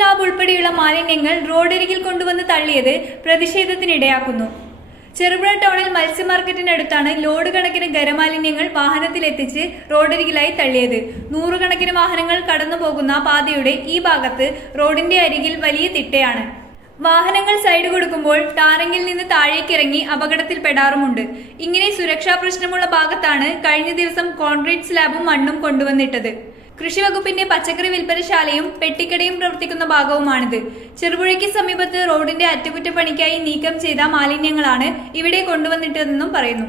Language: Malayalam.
പാമ്പ് ഉൾപ്പെടെയുള്ള മാലിന്യങ്ങൾ റോഡരികിൽ കൊണ്ടുവന്ന് തള്ളിയത് പ്രതിഷേധത്തിനിടയാക്കുന്നു. ചെറുപുഴ ടൗണിൽ മത്സ്യമാർക്കറ്റിനടുത്താണ് ലോഡ് കണക്കിന് ഖരമാലിന്യങ്ങൾ വാഹനത്തിലെത്തിച്ച് റോഡരികിലായി തള്ളിയത്. നൂറുകണക്കിന് വാഹനങ്ങൾ കടന്നു പോകുന്ന പാതയുടെ ഈ ഭാഗത്ത് റോഡിന്റെ അരികിൽ വലിയ തിട്ടയാണ്. വാഹനങ്ങൾ സൈഡ് കൊടുക്കുമ്പോൾ ടാറിങ്ങിൽ നിന്ന് താഴേക്കിറങ്ങി അപകടത്തിൽപ്പെടാറുമുണ്ട് ഇങ്ങനെ സുരക്ഷാ പ്രശ്നമുള്ള ഭാഗത്താണ് കഴിഞ്ഞ ദിവസം കോൺക്രീറ്റ് സ്ലാബും മണ്ണും കൊണ്ടുവന്നിട്ടത്. കൃഷി വകുപ്പിന്റെ പച്ചക്കറി വിൽപ്പനശാലയും പെട്ടിക്കടയും പ്രവർത്തിക്കുന്ന ഭാഗവുമാണിത്. ചെറുപുഴയ്ക്ക് സമീപത്ത് റോഡിന്റെ അറ്റകുറ്റപ്പണിക്കായി നീക്കം ചെയ്ത മാലിന്യങ്ങളാണ് ഇവിടെ കൊണ്ടുവന്നിട്ടതെന്നും പറയുന്നു.